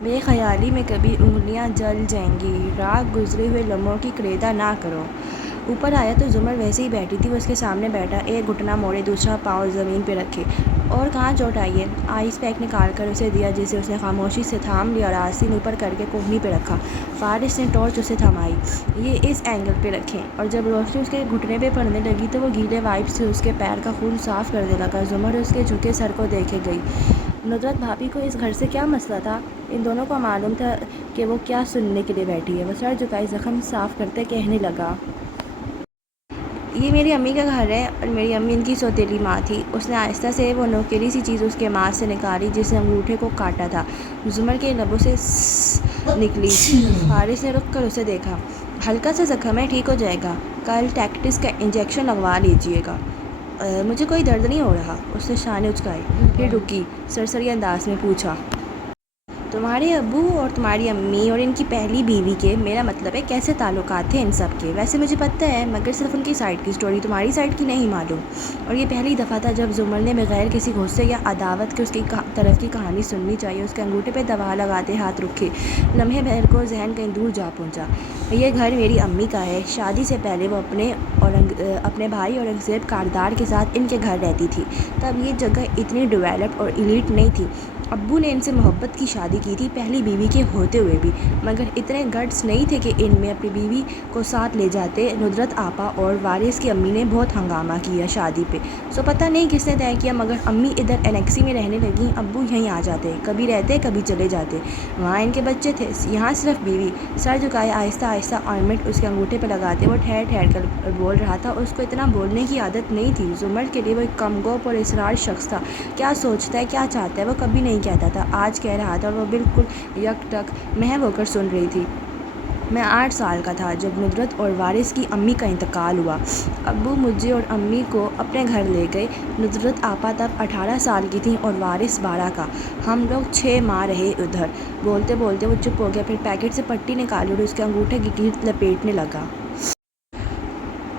بے خیالی میں کبھی انگلیاں جل جائیں گی، راہ گزرے ہوئے لمحوں کی کریدا نہ کرو۔ اوپر آیا تو زمر ویسے ہی بیٹھی تھی، وہ اس کے سامنے بیٹھا، ایک گھٹنا موڑے، دوسرا پاؤں زمین پہ رکھے۔ اور کہاں چوٹ آئی ہے؟ آئس پیک نکال کر اسے دیا جسے اس نے خاموشی سے تھام لیا اور آستین اوپر کر کے کوہنی پہ رکھا۔ فارس نے ٹارچ اسے تھمائی۔ یہ اس اینگل پہ رکھیں۔ اور جب روشنی اس کے گھٹنے پہ پڑنے لگی تو وہ گیلے وائپ سے اس کے پیر کا خون صاف کرنے لگا۔ زمر اس کے جھکے سر کو دیکھے گئی۔ ندرت بھابھی کو اس گھر سے کیا مسئلہ تھا؟ ان دونوں کو معلوم تھا کہ وہ کیا سننے کے لیے بیٹھی ہے۔ وہ سر جھکائی زخم صاف کرتے کہنے لگا، یہ میری امی کا گھر ہے اور میری امی ان کی سوتیلی ماں تھی۔ اس نے آہستہ سے وہ نوکیلی سی چیز اس کے ماس سے نکالی جس نے انگوٹھے کو کاٹا تھا۔ زمر کے لبوں سے سس نکلی۔ فارس نے رک کر اسے دیکھا۔ ہلکا سا زخم ہے، ٹھیک ہو جائے گا۔ کل ٹیٹنس کا انجیکشن لگوا لیجیے گا۔ مجھے کوئی درد نہیں ہو رہا۔ اس نے شانے اچکائے، پھر رکی، سرسری انداز میں پوچھا، تمہارے ابو اور تمہاری امی اور ان کی پہلی بیوی کے، میرا مطلب ہے کیسے تعلقات تھے ان سب کے؟ ویسے مجھے پتہ ہے، مگر صرف ان کی سائڈ کی سٹوری، تمہاری سائڈ کی نہیں معلوم۔ اور یہ پہلی دفعہ تھا جب زمر نے بغیر کسی غصے یا عداوت کے اس کی طرف کی کہانی سننی چاہیے۔ اس کے انگوٹھے پہ دبا لگاتے ہاتھ رکھے، لمحے بھر کو ذہن کہیں دور جا پہنچا۔ یہ گھر میری امی کا ہے۔ شادی سے پہلے وہ اپنے بھائی اورنگزیب کاردار کے ساتھ ان کے گھر رہتی تھی۔ تب یہ جگہ اتنی ڈیولپڈ اور ایلیٹ نہیں تھی۔ ابو نے ان سے محبت کی شادی کی تھی، پہلی بیوی کے ہوتے ہوئے بھی، مگر اتنے گٹس نہیں تھے کہ ان میں اپنی بیوی کو ساتھ لے جاتے۔ ندرت آپا اور وارث کی امی نے بہت ہنگامہ کیا شادی پہ، سو پتہ نہیں کس نے طے کیا، مگر امی ادھر انیکسی میں رہنے لگیں، ابو یہیں آ جاتے، کبھی رہتے کبھی چلے جاتے۔ وہاں ان کے بچے تھے، یہاں صرف بیوی۔ سر جھکائے آہستہ آہستہ آئنمنٹ اس کے انگوٹھے پہ لگاتے وہ ٹھہر ٹھہر کر بول رہا تھا۔ اس کو اتنا بولنے کی عادت نہیں تھی۔ زمر کے لیے وہ ایک کم گوپ اور اسرار شخص تھا۔ کیا سوچتا ہے، کیا چاہتا ہے، وہ کبھی نہیں کہتا تھا، آج کہہ رہا تھا اور وہ بالکل یک ٹک محو ہو کر سن رہی تھی۔ میں 8 سال کا تھا جب ندرت اور وارث کی امی کا انتقال ہوا۔ ابو مجھے اور امی کو اپنے گھر لے گئے۔ ندرت آپا تب 18 سال کی تھیں اور وارث 12 کا۔ ہم لوگ 6 ماہ رہے ادھر۔ بولتے بولتے وہ چپ ہو گیا، پھر پیکٹ سے پٹی نکالی اور اس کے انگوٹھے کی گرد لپیٹنے لگا۔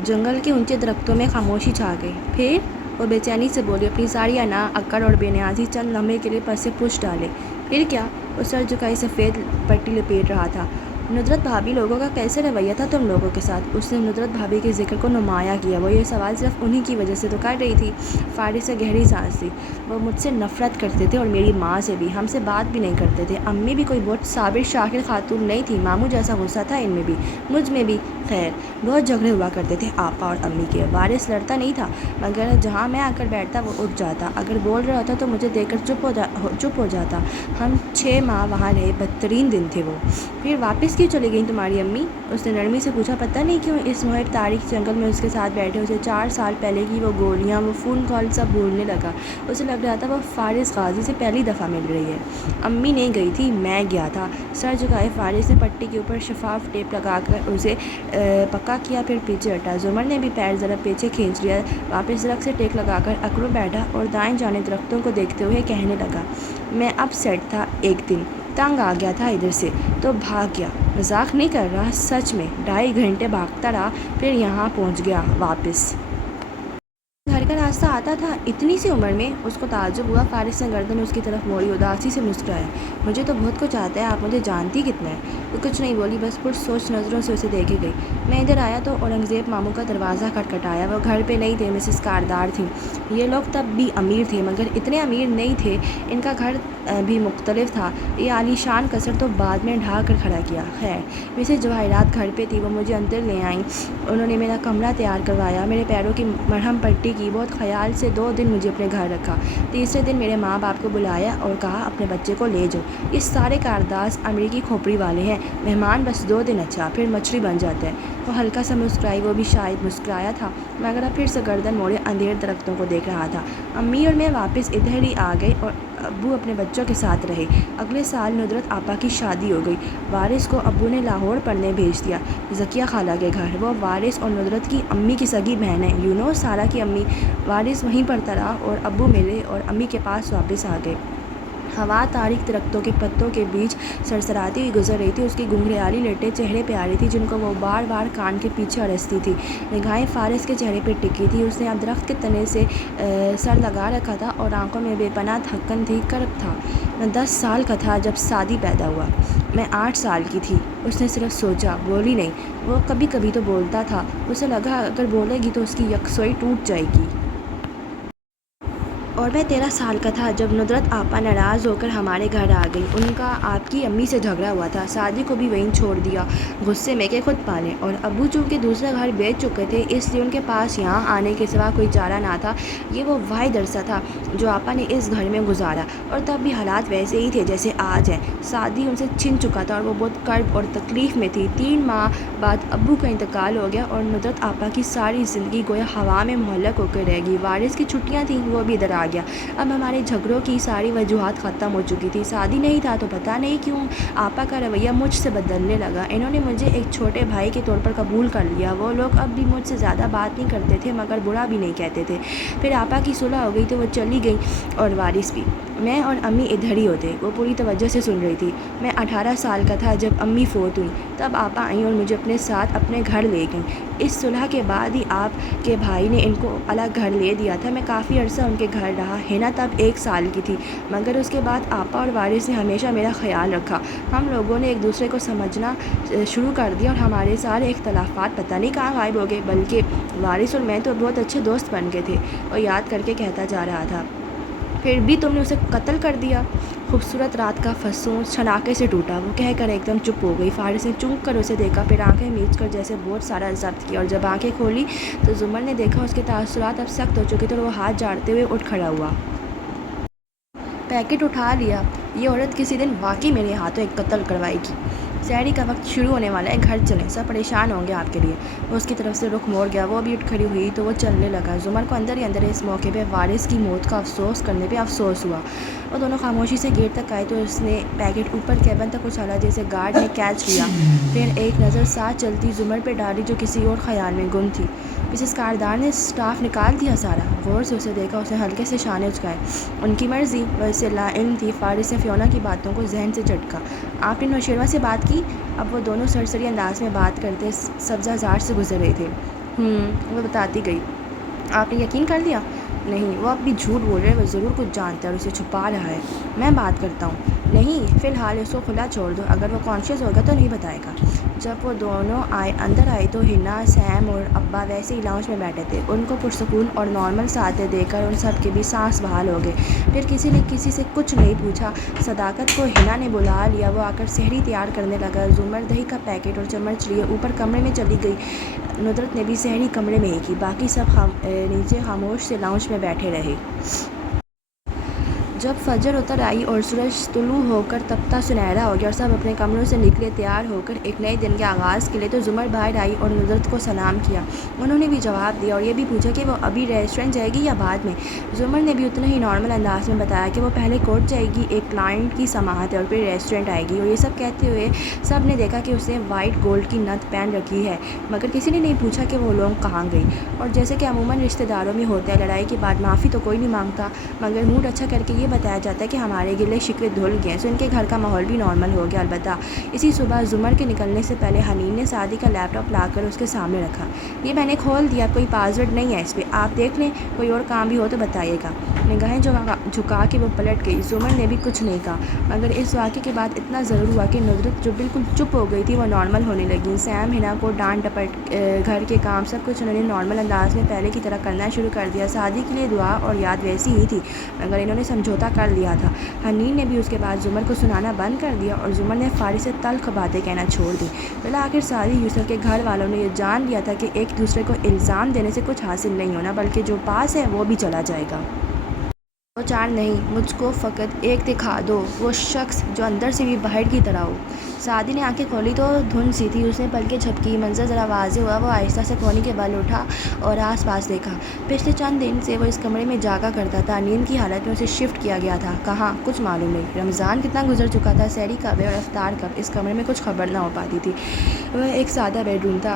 جنگل کے اونچے درختوں میں خاموشی چھا گئی۔ پھر وہ بے چینی سے بولی، اپنی ساری انا، اکڑ اور بے نیازی چند لمحے کے لیے پس سے پوچھ ڈالے۔ پھر کیا؟ وہ سر جھکائی سفید پٹی لپیٹ رہا تھا۔ ندرت بھابھی لوگوں کا کیسے رویہ تھا تم لوگوں کے ساتھ؟ اس نے ندرت بھابھی کے ذکر کو نمایاں کیا۔ وہ یہ سوال صرف انہی کی وجہ سے تو کر رہی تھی۔ فارس نے گہری سانس لی۔ وہ مجھ سے نفرت کرتے تھے اور میری ماں سے بھی، ہم سے بات بھی نہیں کرتے تھے۔ امی بھی کوئی بہت صابر شاکر خاتون نہیں تھی، ماموں جیسا غصہ تھا ان میں بھی، مجھ میں بھی۔ خیر، بہت جھگڑے ہوا کرتے تھے آپا اور امی کے۔ وارث لڑتا نہیں تھا، مگر جہاں میں آ کر بیٹھتا وہ اٹھ جاتا، اگر بول رہا ہوتا تو مجھے دیکھ کر چپ ہو جاتا۔ ہم 6 ماہ وہاں رہے، بدترین دن تھے وہ۔ پھر واپس کیوں چلی گئیں تمہاری امی؟ اس نے نرمی سے پوچھا۔ پتہ نہیں کیوں اس محیط تاریک جنگل میں اس کے ساتھ بیٹھے اسے 4 سال پہلے کی وہ گولیاں، وہ فون کال سب بھولنے لگا۔ اسے لگ رہا تھا وہ فارس غازی سے پہلی دفعہ مل رہی ہے۔ امی نہیں گئی تھی، میں گیا تھا۔ سر جھکائے فارس نے پٹی کے اوپر شفاف ٹیپ لگا کر اسے پکا کیا، پھر پیچھے ہٹا۔ زمر نے بھی پیر ذرا پیچھے کھینچ لیا، واپس درخت سے ٹیک لگا کر اکڑوں بیٹھا اور دائیں جانب درختوں کو دیکھتے ہوئے کہنے لگا، میں اپ سیٹ تھا ایک دن، تنگ آ گیا تھا ادھر سے تو بھاگ گیا، مذاق نہیں کر رہا، سچ میں 2.5 گھنٹے بھاگتا رہا، پھر یہاں پہنچ گیا واپس۔ گھر کا راستہ آتا تھا اتنی سی عمر میں؟ اس کو تعجب ہوا۔ فارس نے گردن اس کی طرف موڑی، اداسی سے مسکرایا، مجھے تو بہت کچھ آتا ہے، آپ مجھے جانتی کتنا ہے؟ وہ کچھ نہیں بولی، بس پرسوچ نظروں سے اسے دیکھے گئی۔ میں ادھر آیا تو اورنگزیب ماموں کا دروازہ کھٹکھٹایا، وہ گھر پہ نہیں تھے، مسز کاردار تھیں۔ یہ لوگ تب بھی امیر تھے مگر اتنے امیر نہیں تھے، ان کا گھر بھی مختلف تھا، یہ عالی شان قصر تو بعد میں ڈھا کر کھڑا کیا۔ خیر، مسز جواہرات گھر پہ تھی، وہ مجھے اندر لے آئیں، انہوں نے میرا کمرہ تیار کروایا، میرے پیروں کی مرہم پٹی کی، بہت خیال سے 2 دن مجھے اپنے گھر رکھا۔ تیسرے دن میرے ماں باپ کو بلایا اور کہا اپنے بچے کو لے جاؤ، یہ سارے کارداز امریکی کھوپڑی والے ہیں، مہمان بس 2 دن اچھا، پھر مچھلی بن جاتا ہے۔ وہ ہلکا سا مسکرائی، وہ بھی شاید مسکرایا تھا، مگر اب پھر سے گردن موڑے اندھیر درختوں کو دیکھ رہا تھا۔ امی اور میں واپس ادھر ہی آ گئے اور ابو اپنے بچوں کے ساتھ رہے۔ اگلے سال ندرت آپا کی شادی ہو گئی۔ وارث کو ابو نے لاہور پڑھنے بھیج دیا، ذکیہ خالہ کے گھر، وہ وارث اور ندرت کی امی کی سگی بہن ہے، سارہ کی امی۔ وارث وہیں پڑھتا رہا اور ابو میرے اور امی کے پاس واپس آ گئے۔ ہوا تاریک درختوں کے پتوں کے بیچ سرسراتی ہوئی گزر رہی تھی۔ اس کی گھنگریالی لٹیں چہرے پہ آ رہی تھی جن کو وہ بار بار کان کے پیچھے اڑستی تھی۔ نگاہیں فارس کے چہرے پہ ٹکی تھی۔ اس نے اب درخت کے تنے سے سر لگا رکھا تھا اور آنکھوں میں بے پناہ دھڑکن تھی۔ کرب تھا، میں 10 سال کا تھا جب سعدی پیدا ہوا۔ میں 8 سال کی تھی۔ اس نے صرف سوچا، بولی نہیں۔ وہ کبھی کبھی تو بولتا تھا۔ اسے لگا اگر بولے گی تو اس کی یکسوئی ٹوٹ جائے گی۔ اور میں 13 سال کا تھا جب ندرت آپا ناراض ہو کر ہمارے گھر آ گئی۔ ان کا آپ کی امی سے جھگڑا ہوا تھا۔ سعدی کو بھی وہیں چھوڑ دیا غصے میں کہ خود پالیں، اور ابو چونکہ دوسرا گھر بیچ چکے تھے اس لیے ان کے پاس یہاں آنے کے سوا کوئی چارہ نہ تھا۔ یہ وہ واحد عرصہ تھا جو آپا نے اس گھر میں گزارا، اور تب بھی حالات ویسے ہی تھے جیسے آج ہیں۔ سعدی ان سے چھن چکا تھا اور وہ بہت کرب اور تکلیف میں تھی۔ 3 ماہ بعد ابو کا انتقال ہو گیا اور ندرت آپا کی ساری زندگی گویا ہوا میں معلق ہو کر رہ گئی۔ وارث کی چھٹیاں تھیں، وہ بھی ادھر آ گیا۔ اب ہمارے جھگڑوں کی ساری وجوہات ختم ہو چکی تھی۔ سعدی نہیں تھا تو پتہ نہیں کیوں آپا کا رویہ مجھ سے بدلنے لگا۔ انہوں نے مجھے ایک چھوٹے بھائی کے طور پر قبول کر لیا۔ وہ لوگ اب بھی مجھ سے زیادہ بات نہیں کرتے تھے مگر برا بھی نہیں کہتے تھے۔ پھر آپا کی صلح ہو گئی تو وہ چلی گئی اور وارث بھی۔ میں اور امی ادھر ہی ہوتے۔ وہ پوری توجہ سے سن رہی تھی۔ میں 18 سال کا تھا جب امی فوت ہوئی، تب آپا آئیں اور مجھے اپنے ساتھ اپنے گھر لے گئیں۔ اس صلح کے بعد ہی آپ کے بھائی نے ان کو الگ گھر لے دیا تھا۔ میں کافی عرصہ ان کے گھر رہا۔ ہینا تب 1 سال کی تھی، مگر اس کے بعد آپا اور وارث نے ہمیشہ میرا خیال رکھا۔ ہم لوگوں نے ایک دوسرے کو سمجھنا شروع کر دیا اور ہمارے سارے اختلافات پتہ نہیں کہاں غائب ہو گئے، بلکہ وارث اور میں تو بہت اچھے دوست بن گئے تھے۔ وہ یاد کر کے کہتا جا رہا تھا، پھر بھی تم نے اسے قتل کر دیا۔ خوبصورت رات کا فسون چھناکے سے ٹوٹا۔ وہ کہہ کر ایک دم چپ ہو گئی۔ فارس نے چونک کر اسے دیکھا، پھر آنکھیں میچ کر جیسے بہت سارا ضبط کیا، اور جب آنکھیں کھولی تو زمر نے دیکھا اس کے تاثرات اب سخت ہو چکے تھے اور وہ ہاتھ جھاڑتے ہوئے اٹھ کھڑا ہوا۔ پیکٹ اٹھا لیا۔ یہ عورت کسی دن واقعی میرے ہاتھوں ایک قتل کروائے گی۔ سحری کا وقت شروع ہونے والا ہے، گھر چلیں، سب پریشان ہوں گے آپ کے لیے۔ وہ اس کی طرف سے رخ موڑ گیا۔ وہ بھی اٹھ کھڑی ہوئی تو وہ چلنے لگا۔ زمر کو اندر ہی اندر اس موقع پہ وارث کی موت کا افسوس کرنے پہ افسوس ہوا۔ وہ دونوں خاموشی سے گیٹ تک آئے تو اس نے پیکٹ اوپر کیبن تک اچھالا جیسے گارڈ نے کیچ لیا، پھر ایک نظر ساتھ چلتی زمر پہ ڈالی جو کسی اور خیال میں گم تھی۔ مسز کاردار نے اسٹاف نکال دیا سارا؟ غور سے اسے دیکھا۔ اس نے ہلکے سے شانے اچکائے۔ ان کی مرضی۔ وہ اس سے لا علم تھی۔ فارس نے فیونا کی باتوں کو ذہن سے جھٹکا۔ آپ نے نوشیروان سے بات کی؟ اب وہ دونوں سرسری انداز میں بات کرتے سبزہ زار سے گزر رہے تھے۔ وہ بتاتی گئی۔ آپ نے یقین کر لیا؟ نہیں، وہ اب بھی جھوٹ بول رہا ہے۔ وہ ضرور کچھ جانتا ہے اور اسے چھپا رہا ہے۔ میں بات کرتا ہوں۔ نہیں، فی الحال اس کو کھلا چھوڑ دو، اگر وہ کانشیس ہوگا تو نہیں بتائے گا۔ جب وہ دونوں اندر آئے تو ہنا، سیم اور ابا ویسے ہی لاؤنج میں بیٹھے تھے۔ ان کو پرسکون اور نارمل ساتھ دیکھ کر ان سب کے بھی سانس بحال ہو گئے۔ پھر کسی نے کسی سے کچھ نہیں پوچھا۔ صداقت کو ہنا نے بلا لیا۔ وہ آ کر سحری تیار کرنے لگا۔ زمر دہی کا پیکٹ اور چمچ لیے اوپر کمرے میں چلی گئی۔ ندرت نے بھی سحری کمرے میں ہی کی۔ باقی سب نیچے خاموش سے لاؤنج میں بیٹھے رہے۔ جب فجر اتر آئی اور سورج طلوع ہو کر تپتا سنہرا ہو گیا اور سب اپنے کمروں سے نکلے تیار ہو کر ایک نئے دن کے آغاز کے لیے، تو زمر باہر آئی اور ندرت کو سلام کیا۔ انہوں نے بھی جواب دیا اور یہ بھی پوچھا کہ وہ ابھی ریسٹورنٹ جائے گی یا بعد میں۔ زمر نے بھی اتنے ہی نارمل انداز میں بتایا کہ وہ پہلے کورٹ جائے گی، ایک کلائنٹ کی سماعت ہے، اور پھر ریسٹورنٹ آئے گی۔ اور یہ سب کہتے ہوئے سب نے دیکھا کہ اس نے وائٹ گولڈ کی نتھ پہن رکھی ہے، مگر کسی نے نہیں پوچھا کہ وہ لوگ کہاں گئی۔ اور جیسے کہ عموماً رشتہ داروں میں ہوتا ہے، لڑائی کے بعد معافی تو کوئی نہیں مانگتا، مگر موڈ اچھا کر کے یہ بتایا جاتا ہے کہ ہمارے گلے شکوے دھل گئے، سو ان کے گھر کا ماحول بھی نارمل ہو گیا۔ البتہ اسی صبح زمر کے نکلنے سے پہلے حنین نے سعدی کا لیپ ٹاپ لا کر اس کے سامنے رکھا۔ یہ میں نے کھول دیا، کوئی پاسورڈ نہیں ہے اس پہ، آپ دیکھ لیں، کوئی اور کام بھی ہو تو بتائیے گا۔ نگاہیں جھکا کے وہ پلٹ گئی۔ زمر نے بھی کچھ نہیں کہا، مگر اس واقعے کے بعد اتنا ضرور ہوا کہ ندرت جو بالکل چپ ہو گئی تھی وہ نارمل ہونے لگی۔ سیم ہنا کو ڈانٹ ڈپٹ، گھر کے کام سب کچھ انہوں نے نارمل انداز میں پہلے کی طرح کرنا شروع کر دیا۔ سعدی کے لیے دعا اور یاد ویسی ہی تھی، مگر انہوں نے سمجھوتا کر لیا تھا۔ حنین نے بھی اس کے بعد زمر کو سنانا بند کر دیا اور زمر نے فارس سے تلخ باتیں کہنا چھوڑ دی۔ بالآخر سعدی یوسف کے گھر والوں نے یہ جان لیا تھا کہ ایک دوسرے کو الزام دینے سے کچھ حاصل نہیں ہونا، بلکہ جو پاس ہے وہ بھی چلا جائے گا۔ دو چار نہیں، مجھ کو فقط ایک دکھا دو، وہ شخص جو اندر سے بھی باہر کی طرح ہو۔ سعدی نے آنکھیں کھولی تو دھند سی تھی۔ اس نے پلکیں جھپکی، منظر ذرا واضح ہوا۔ وہ آہستہ سے کونی کے بل اٹھا اور آس پاس دیکھا۔ پچھلے چند دن سے وہ اس کمرے میں جاگا کرتا تھا۔ نیند کی حالت میں اسے شفٹ کیا گیا تھا۔ کہاں؟ کچھ معلوم نہیں۔ رمضان کتنا گزر چکا تھا، سحری کب ہے اور افطار کب؟ اس کمرے میں کچھ خبر نہ ہو پاتی تھی۔ وہ ایک سادہ بیڈ روم تھا،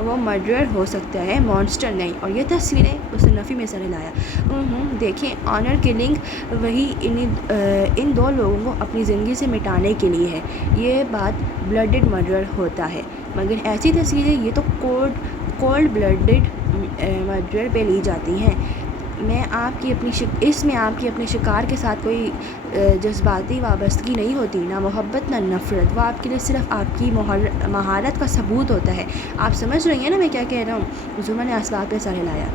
وہ مرڈرر ہو سکتا ہے، مانسٹر نہیں۔ اور یہ تصویریں، اس نے نفی میں سر ہلایا۔ دیکھیں، آنر کلنگ وہی ان دو لوگوں کو اپنی زندگی سے مٹانے کے لیے ہے۔ یہ بات بلڈڈ مرڈر ہوتا ہے، مگر ایسی تصویریں یہ تو کولڈ بلڈڈ مرڈر پہ لی جاتی ہیں۔ اس میں آپ کی اپنے شکار کے ساتھ کوئی جذباتی وابستگی نہیں ہوتی، نہ محبت نہ نفرت۔ وہ آپ کے لیے صرف آپ کی مہارت کا ثبوت ہوتا ہے۔ آپ سمجھ رہی ہیں نا میں کیا کہہ رہا ہوں؟ زمر نے اسباب پہ سر ہلایا۔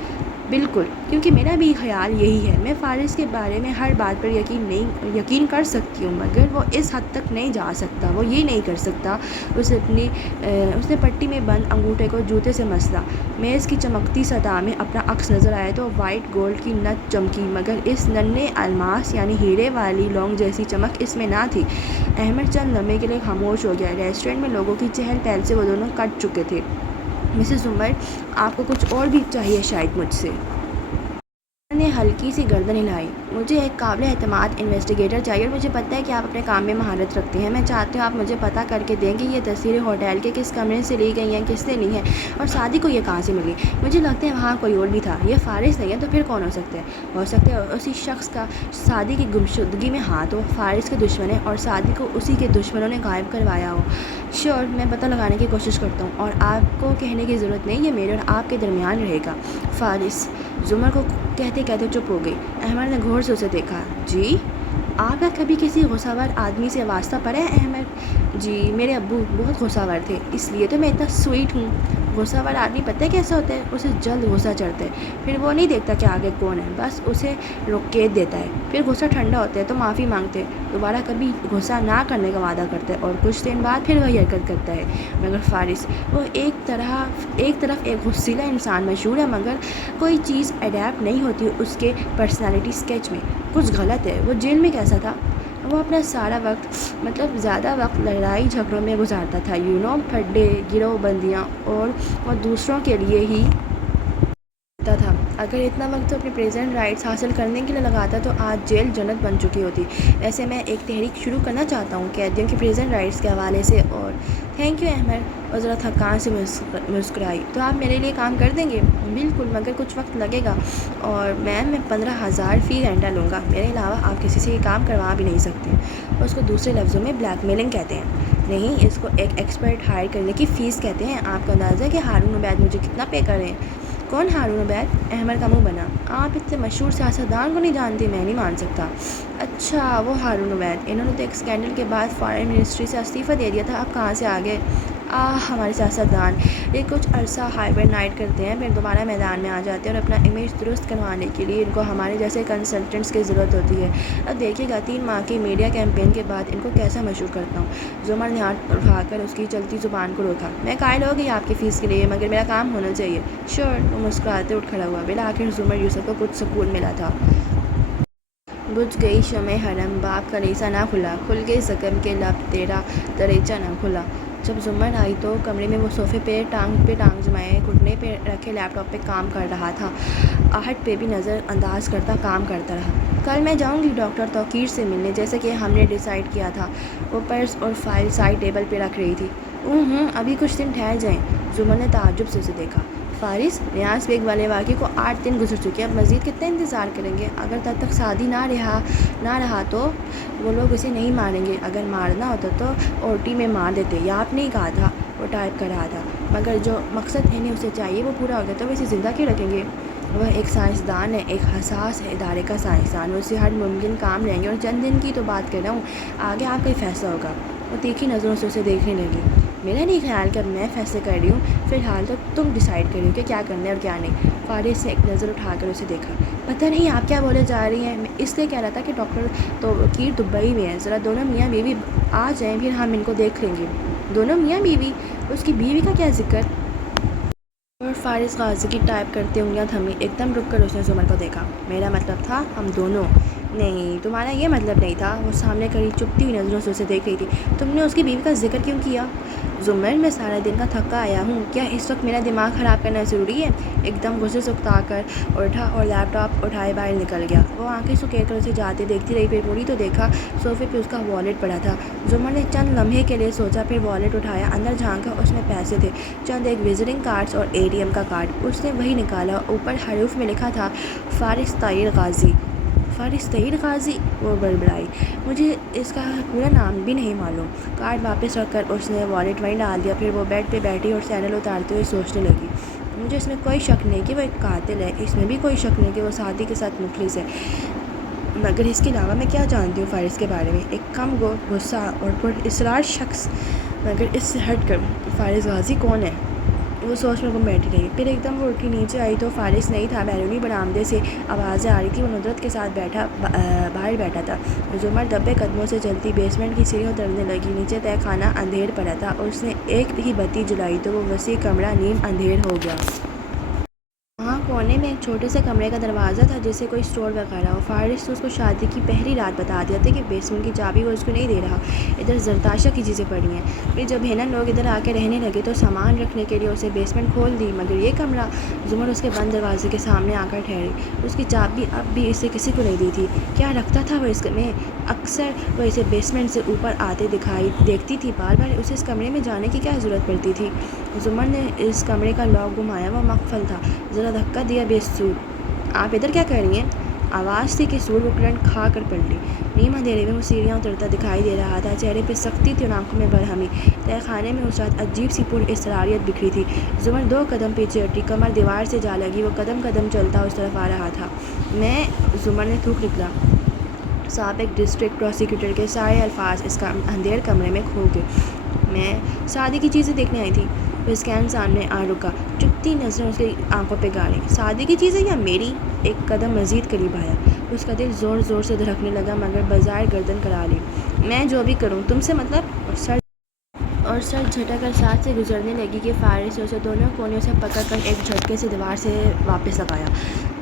بالکل، کیونکہ میرا بھی خیال یہی ہے۔ میں فارس کے بارے میں ہر بات پر یقین کر سکتی ہوں، مگر وہ اس حد تک نہیں جا سکتا۔ وہ یہ نہیں کر سکتا۔ اس نے پٹی میں بند انگوٹھے کو جوتے سے مسلا۔ میز کی چمکتی سطح میں اپنا عکس نظر آیا تو وائٹ گولڈ کی نچ چمکی، مگر اس ننھے الماس یعنی ہیرے والی لونگ جیسی چمک اس میں نہ تھی۔ احمد چند لمحے کے لیے خاموش ہو گیا۔ ریسٹورنٹ میں لوگوں کی چہل پہل سے وہ دونوں کٹ چکے تھے۔ مسز عمر، آپ کو کچھ اور بھی چاہیے شاید مجھ سے؟ نے ہلکی سی گردن ہلائی۔ مجھے ایک قابل اعتماد انویسٹیگیٹر چاہیے، اور مجھے پتہ ہے کہ آپ اپنے کام میں مہارت رکھتے ہیں۔ میں چاہتی ہوں آپ مجھے پتہ کر کے دیں کہ یہ تصویریں ہوٹل کے کس کمرے سے لی گئی ہیں، کس نے لی ہیں، اور سعدی کو یہ کہاں سے ملی۔ مجھے لگتا ہے وہاں کوئی اور بھی تھا۔ یہ فارس نہیں ہے تو پھر کون ہو سکتا ہے؟ ہو سکتا ہے اسی شخص کا سعدی کی گمشدگی میں ہاتھ ہو۔ فارس کے دشمن ہیں اور سعدی کو اسی کے دشمنوں نے غائب کروایا ہو۔ شیور، میں پتہ لگانے کی کوشش کرتا ہوں، اور آپ کو کہنے کی ضرورت نہیں، یہ میرے اور آپ کے درمیان رہے گا۔ فارس زمر کو کہتے کہتے چپ ہو گئی۔ احمد نے غور سے اسے دیکھا۔ جی؟ آپ کا کبھی کسی غصہ ور آدمی سے واسطہ پڑا ہے احمد؟ جی، میرے ابو بہت غصہ ور تھے، اس لیے تو میں اتنا سویٹ ہوں۔ غصہ ور آدمی پتہ ہے کیسا ہوتا ہے؟ اسے جلد غصہ چڑھتا ہے، پھر وہ نہیں دیکھتا کہ آگے کون ہے، بس اسے روکیت دیتا ہے۔ پھر غصہ ٹھنڈا ہوتا ہے تو معافی مانگتے ہیں، دوبارہ کبھی غصہ نہ کرنے کا وعدہ کرتا ہے، اور کچھ دن بعد پھر وہی حرکت کرتا ہے۔ مگر فارس، وہ ایک طرف ایک غصیلا انسان مشہور ہے، مگر کوئی چیز اڈیپٹ نہیں ہوتی اس کے پرسنالٹی اسکیچ میں۔ کچھ غلط ہے۔ وہ جیل میں کیسا تھا؟ وہ اپنا سارا وقت، مطلب زیادہ وقت لڑائی جھگڑوں میں گزارتا تھا، پھڈے، گروہ بندیاں، اور وہ دوسروں کے لیے ہی تھا۔ اگر اتنا وقت اپنے پریزنٹ رائٹس حاصل کرنے کے لیے لگاتا تو آج جیل جنت بن چکی ہوتی۔ ویسے میں ایک تحریک شروع کرنا چاہتا ہوں قیدیوں کی پریزنٹ رائٹس کے حوالے سے۔ اور تھینک یو احمد، اور ذرا تھکان سے مسکرائی۔ تو آپ میرے لیے کام کر دیں گے؟ بالکل، مگر کچھ وقت لگے گا، اور میں 15,000 فی گھنٹہ لوں گا۔ میرے علاوہ آپ کسی سے یہ کام کروا بھی نہیں سکتے۔ اس کو دوسرے لفظوں میں بلیک میلنگ کہتے ہیں۔ نہیں، اس کو ایک ایکسپرٹ ہائر کرنے کی فیس کہتے ہیں۔ آپ کا اندازہ ہے کہ ہارون عبید مجھے کتنا پے کر رہے ہیں؟ کون ہارون عبید؟ احمد کا منہ بنا۔ آپ اتنے مشہور سیاستدان کو نہیں جانتی؟ میں نہیں مان سکتا۔ اچھا، وہ ہارون عبید، انہوں نے تو ایک اسکینڈل کے بعد فارن منسٹری سے استعفیٰ دے دیا تھا، اب کہاں سے آ گئے؟ ہمارے سیاستدان یہ کچھ عرصہ ہائبرنائٹ کرتے ہیں، پھر دوبارہ میدان میں آ جاتے ہیں، اور اپنا امیج درست کروانے کے لیے ان کو ہمارے جیسے کنسلٹنٹس کی ضرورت ہوتی ہے۔ اب دیکھیے گا 3 ماہ کی میڈیا کیمپین کے بعد ان کو کیسا مشہور کرتا ہوں۔ زمر نے ہاتھ اٹھا کر اس کی چلتی زبان کو روکا۔ میں قائل ہو گئی آپ کی فیس کے لیے، مگر میرا کام ہونا چاہیے۔ شیور، وہ مسکراتے اٹھ کھڑا ہوا۔ بالآخر زمر یوسف کو کچھ سکون ملا تھا۔ بجھ گئی شمع حرم، باپ کا لیسا نہ کھلا، کھل گئی زخم کے لب، تیرا دریچہ نہ کھلا۔ جب زمر آئی تو کمرے میں وہ صوفے پہ ٹانگ جمائے گھٹنے پہ رکھے لیپ ٹاپ پہ کام کر رہا تھا۔ آہٹ پہ بھی نظر انداز کرتا کام کرتا رہا۔ کل میں جاؤں گی ڈاکٹر توقیر سے ملنے، جیسے کہ ہم نے ڈیسائیڈ کیا تھا۔ وہ پرس اور فائل سائڈ ٹیبل پہ رکھ رہی تھی۔ ابھی کچھ دن ٹھہر جائیں۔ زمر نے تعجب سے اسے دیکھا۔ فارس، ریاض بیگ والے واقعے کو 8 دن گزر چکے ہیں، اب مزید کتنا انتظار کریں گے؟ اگر تب تک سعدی نہ رہا تو وہ لوگ اسے نہیں ماریں گے۔ اگر مارنا ہوتا تو اوٹی میں مار دیتے، یا آپ نے ہی کہا تھا۔ وہ ٹائپ کر رہا تھا۔ مگر جو مقصد انہیں اسے چاہیے وہ پورا ہو گیا تو وہ اسے زندہ کیوں رکھیں گے؟ وہ ایک سائنسدان ہے، ایک حساس ادارے کا سائنسدان، وہ اسے ہر ممکن کام لیں گے، اور چند دن کی تو بات کر رہا ہوں، آگے آپ کا ہی فیصلہ ہوگا۔ وہ تیکھی نظروں سے اسے دیکھنے لگی۔ میرا نہیں خیال کہ اب میں فیصلے کر رہی ہوں، فی الحال تو تم ڈیسائیڈ کر رہی ہو کہ کیا کرنا ہے اور کیا نہیں۔ فارس نے ایک نظر اٹھا کر اسے دیکھا۔ پتہ نہیں آپ کیا بولے جا رہی ہیں، میں اس لیے کہہ رہا تھا کہ ڈاکٹر توقیر دبئی میں ہے، ذرا دونوں میاں بیوی آ جائیں، پھر ہم ان کو دیکھ لیں گے۔ دونوں میاں بیوی؟ اس کی بیوی کا کیا ذکر؟ اور فارس غازی کی ٹائپ کرتے انگلیاں تھمی۔ ایک دم رک کر اس نے زمر کو دیکھا۔ میرا مطلب تھا ہم دونوں۔ نہیں، تمہارا یہ مطلب نہیں تھا۔ وہ سامنے کھڑی چپتی ہوئی نظروں سے اسے دیکھ رہی تھی۔ تم نے اس کی بیوی کا ذکر کیوں کیا؟ زمر میں سارا دن کا تھکا آیا ہوں، کیا اس وقت میرا دماغ خراب کرنا ضروری ہے؟ ایک دم غصے سے اکتا کر اٹھا اور لیپ ٹاپ اٹھائے باہر نکل گیا۔ وہ آنکھیں سکیڑ کر اسے جاتے دیکھتی رہی، پھر مڑی تو دیکھا صوفے پہ اس کا والیٹ پڑا تھا۔ زمر نے چند لمحے کے لیے سوچا، پھر والیٹ اٹھایا، اندر جھانکا، اس میں پیسے تھے، چند ایک وزٹنگ کارڈز اور اے ٹی ایم کا کارڈ۔ اس نے وہی نکالا، اوپر حروف میں لکھا تھا فارس طاہر غازی۔ فارس طاہر غازی؟ وہ بڑبڑائی، مجھے اس کا پورا نام بھی نہیں معلوم۔ کارڈ واپس رکھ کر اس نے والیٹ وہیں ڈال دیا، پھر وہ بیڈ پہ بیٹھی اور سینڈل اتارتے ہوئے سوچنے لگی۔ مجھے اس میں کوئی شک نہیں کہ وہ ایک قاتل ہے، اس میں بھی کوئی شک نہیں کہ وہ سعدی کے ساتھ مخلص ہے، مگر اس کے علاوہ میں کیا جانتی ہوں فارس کے بارے میں؟ ایک کم گو، غصہ اور پر اصرار شخص، مگر اس سے ہٹ کر فارس غازی کون ہے؟ وہ سوچ میں گم بیٹھی رہی، پھر ایک دم وہ اٹھی، نیچے آئی تو فارس نہیں تھا۔ بیرونی برآمدے سے آوازیں آ رہی تھی، وہ ندرت کے ساتھ باہر بیٹھا تھا۔ زمر دبے قدموں سے چلتی بیسمنٹ کی سیڑھیاں اترنے لگی۔ نیچے تہہ خانہ اندھیر پڑا تھا، اس نے ایک ہی بتی جلائی تو وہ وسیع کمرہ نیم اندھیر ہو گیا۔ وہاں کونے میں ایک چھوٹے سے کمرے کا دروازہ تھا، جیسے کوئی اسٹور وغیرہ ہو۔ فارس نے اس کو شادی کی پہلی رات بتا دیا تھا کہ بیسمنٹ کی چابی وہ اس کو نہیں دے رہا، ادھر زرتاشا کی چیزیں پڑی ہیں۔ پھر جب ہینن لوگ ادھر آ کے رہنے لگے تو سامان رکھنے کے لیے اسے بیسمنٹ کھول دی، مگر یہ کمرہ؟ زمر اس کے بند دروازے کے سامنے آ کر ٹھہری، اس کی چابی اب بھی اسے کسی کو نہیں دی تھی۔ کیا رکھتا تھا وہ اس میں؟ اکثر وہ اسے بیسمنٹ سے اوپر آتے دیکھتی تھی، بار بار اسے اس کمرے میں جانے کی کیا ضرورت پڑتی تھی؟ زمر نے اس کمرے کا لاک گھمایا، وہ مقفل تھا، ذرا دھکا دیا، بے سود۔ آپ ادھر کیا کر رہی ہیں؟ آواز تھی کہ سور وہ کرنٹ کھا کر پلٹی۔ نیم اندھیرے میں وہ سیڑھیاں اترتا دکھائی دے رہا تھا، چہرے پہ سختی تھی اور آنکھوں میں برہمی۔ تہہ خانے میں اس رات عجیب سی پر اسراریت بکھری تھی۔ زمر 2 قدم پیچھے ہٹی، کمر دیوار سے جا لگی، وہ قدم قدم چلتا اس طرف آ رہا تھا۔ میں زمر نے تھوک نکلا۔ سابق ڈسٹرکٹ پروسیکیوٹر کے سارے الفاظ اس اندھیر کمرے میں کھو گئے۔ میں سعدی کی چیزیں دیکھنے آئی تھی۔ وہ اسکین سامنے آ رکا، چپتی نظریں اس کی آنکھوں پہ گاڑی۔ سعدی کی چیزیں یا میری؟ ایک قدم مزید قریب آیا، اس کا دل زور زور سے دھڑکنے لگا، مگر بظاہر گردن کرا لی۔ میں جو بھی کروں تم سے مطلب؟ اور سر جھٹک کر ساتھ سے گزرنے لگی کہ فارس نے اسے دونوں کونوں سے پکڑ کر ایک جھٹکے سے دیوار سے واپس لگایا۔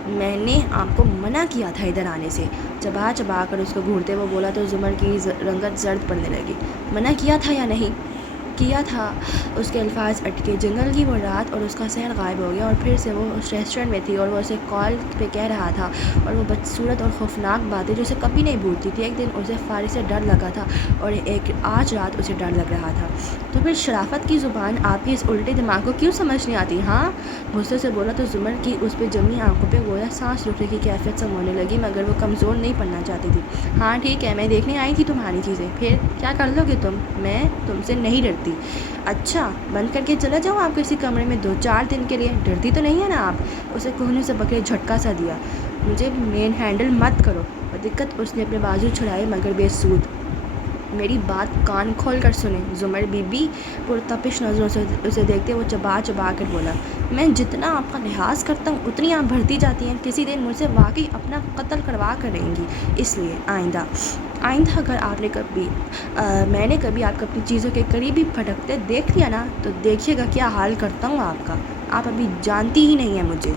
میں نے آپ کو منع کیا تھا ادھر آنے سے۔ چبا چبا کر اس کو گھورتے وہ بولا تو زمر کی رنگت زرد پڑنے لگی۔ منع کیا تھا یا نہیں؟ کیا تھا۔ اس کے الفاظ اٹکے۔ جنگل کی وہ رات اور اس کا سحر غائب ہو گیا، اور پھر سے وہ اس ریسٹورنٹ میں تھی اور وہ اسے کال پہ کہہ رہا تھا، اور وہ بدصورت اور خوفناک باتیں جو اسے کبھی نہیں بھولتی تھی۔ ایک دن اسے فارس سے ڈر لگا تھا، اور آج رات اسے ڈر لگ رہا تھا۔ تو پھر شرافت کی زبان آپ کی اس الٹے دماغ کو کیوں سمجھ نہیں آتی؟ ہاں؟ غصے سے بولا تو زمر کی اس پہ جمی آنکھوں پہ گویا سانس رکنے کی کیفیت سمونے لگی، مگر وہ کمزور نہیں پڑنا چاہتی تھی۔ ہاں ٹھیک ہے، میں دیکھنے آئی تھی تمہاری چیزیں، پھر کیا کر لو گے تم؟ میں تم سے نہیں ڈرتی۔ اچھا، بند کر کے چلا جاؤں آپ کسی کمرے میں 2-4 دن کے لیے؟ ڈرتی تو نہیں ہے نا آپ؟ اسے کوہنی سے پکڑے جھٹکا سا دیا۔ مجھے مین ہینڈل مت کرو۔ بدقت اس نے اپنے بازو چھڑائے، مگر بے سود۔ میری بات کان کھول کر سنیں زمر بی بی، پرتپش نظروں سے اسے دیکھتے وہ چبا چبا کر بولا، میں جتنا آپ کا لحاظ کرتا ہوں اتنی آپ بڑھتی جاتی ہیں، کسی دن مجھ سے واقعی اپنا قتل کروا کر رہیں گی۔ اس لیے آئندہ اگر میں نے کبھی آپ کو اپنی چیزوں کے قریب ہی پھٹکتے دیکھ لیا نا، تو دیکھیے گا کیا حال کرتا ہوں آپ کا۔ آپ ابھی جانتی ہی نہیں ہیں مجھے۔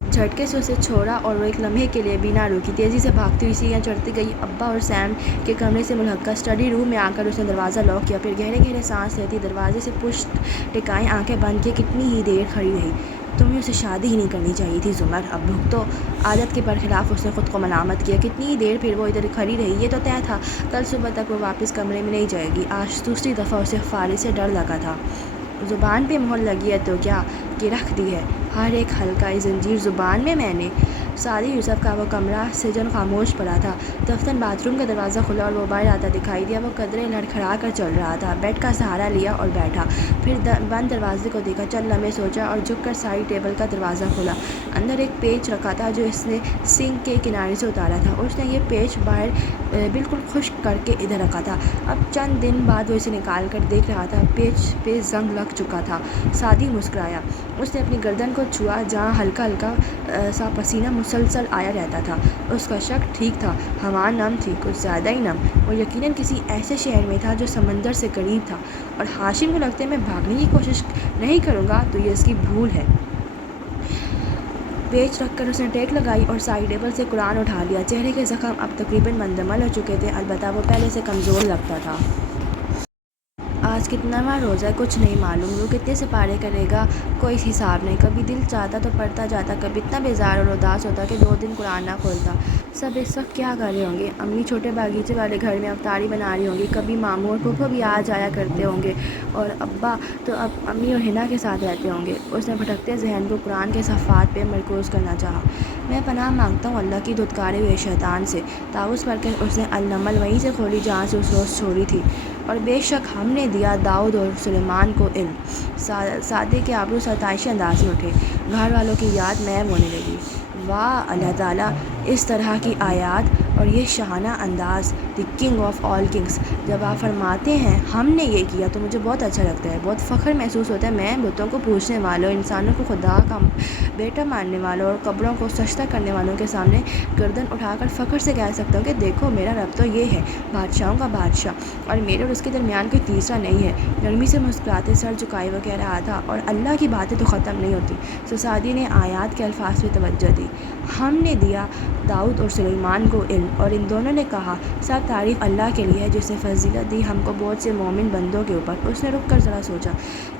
جھٹکے سے اسے چھوڑا اور وہ ایک لمحے کے لیے بھی نہ رکی، تیزی سے بھاگتی ہوئی سیڑھیاں چڑھتی گئی۔ ابا اور سیم کے کمرے سے ملحقہ اسٹڈی روم میں آ کر اس نے دروازہ لاک کیا، پھر گہرے گہرے سانس لیتی دروازے سے پشت ٹکائے آنکھیں بند کیے کتنی ہی دیر کھڑی رہی۔ تمہیں اسے شادی ہی نہیں کرنی چاہیے تھی زمر، اب بھگتو۔ عادت کے برخلاف اس نے خود کو ملامت کیا۔ کتنی ہی دیر پھر وہ ادھر کھڑی رہی، یہ تو طے تھا کل صبح تک وہ واپس کمرے میں نہیں جائے گی۔ آج دوسری دفعہ اسے فارس سے ڈر لگا تھا۔ زبان پہ مہر لگی ہے تو کیا کہ رکھ دی ہے، ہر ایک حلقۂ زنجیر زبان میں نے۔ سعدی یوسف کا وہ کمرہ سجن خاموش پڑا تھا۔ دفتر باتھ روم کا دروازہ کھلا اور وہ باہر آتا دکھائی دیا۔ وہ قدرے لڑکھڑا کر چل رہا تھا، بیڈ کا سہارا لیا اور بیٹھا، پھر بند دروازے کو دیکھا، چند لمحے سوچا اور جھک کر سائڈ ٹیبل کا دروازہ کھولا۔ اندر ایک پیچ رکھا تھا جو اس نے سنک کے کنارے سے اتارا تھا۔ اس نے یہ پیچ باہر بالکل خشک کر کے ادھر رکھا تھا، اب چند دن بعد وہ اسے نکال کر دیکھ رہا تھا۔ پیچ پہ زنگ لگ چکا تھا۔ سعدی مسکرایا، اس نے اپنی گردن کو چھوا جہاں ہلکا ہلکا سا پسینہ مسلسل آیا رہتا تھا۔ اس کا شک ٹھیک تھا، ہوا نم تھی، کچھ زیادہ ہی نم۔ وہ یقیناً کسی ایسے شہر میں تھا جو سمندر سے قریب تھا، اور ہاشم کو لگتا ہے میں بھاگنے کی کوشش نہیں کروں گا تو یہ اس کی بھول ہے۔ پیچ رکھ کر اس نے ٹیک لگائی اور سائڈ ٹیبل سے قرآن اٹھا لیا۔ چہرے کے زخم اب تقریباً مندمل ہو چکے تھے، البتہ وہ پہلے سے کمزور لگتا تھا۔ آج آج کتنا روزہ ہے کچھ نہیں معلوم، وہ کتنے سے پارے کرے گا کوئی حساب نہیں، کبھی دل چاہتا تو پڑھتا جاتا، کبھی اتنا بیزار اور اداس ہوتا کہ 2 دن قرآن نہ کھولتا۔ سب اس وقت کیا کر رہے ہوں گے؟ امی چھوٹے باغیچے والے گھر میں افطاری بنا رہی ہوں گی، کبھی ماموں اور پھوپھو بھی آ جایا کرتے ہوں گے، اور ابا تو اب امی اور حنا کے ساتھ رہتے ہوں گے۔ اس نے بھٹکتے ذہن کو قرآن کے صفحات پہ مرکوز کرنا چاہا۔ میں پناہ مانگتا ہوں اللہ کی دھتکارے ہوئے شیطان سے۔ طاؤس پڑھ کر اس نے النمل وہیں سے کھولی جہاں سے اس روز چھوڑی تھی۔ اور بے شک ہم نے دیا داؤد اور سلیمان کو علم۔ سعدی کے آبرو ستائشی انداز میں اٹھے، گھر والوں کی یاد محو ہونے لگی۔ واہ اللہ تعالیٰ، اس طرح کی آیات اور یہ شاہانہ انداز، the king of all kings. جب آپ فرماتے ہیں ہم نے یہ کیا تو مجھے بہت اچھا لگتا ہے، بہت فخر محسوس ہوتا ہے۔ میں بتوں کو پوجنے والوں، انسانوں کو خدا کا بیٹا ماننے والوں اور قبروں کو سجدہ کرنے والوں کے سامنے گردن اٹھا کر فخر سے کہہ سکتا ہوں کہ دیکھو میرا رب تو یہ ہے، بادشاہوں کا بادشاہ، اور میرے اور اس کے درمیان کوئی تیسرا نہیں ہے۔ نرمی سے مسکراتے سر جھکائے وہ کہہ رہا تھا، اور اللہ کی باتیں تو ختم نہیں ہوتی۔ سعدی نے آیات کے الفاظ پہ توجہ دی۔ ہم نے دیا داؤد اور سلیمان کو علم، اور ان دونوں نے کہا سب تعریف اللہ کے لیے ہے جس نے فضیلت دی ہم کو بہت سے مومن بندوں کے اوپر۔ اس نے رک کر ذرا سوچا،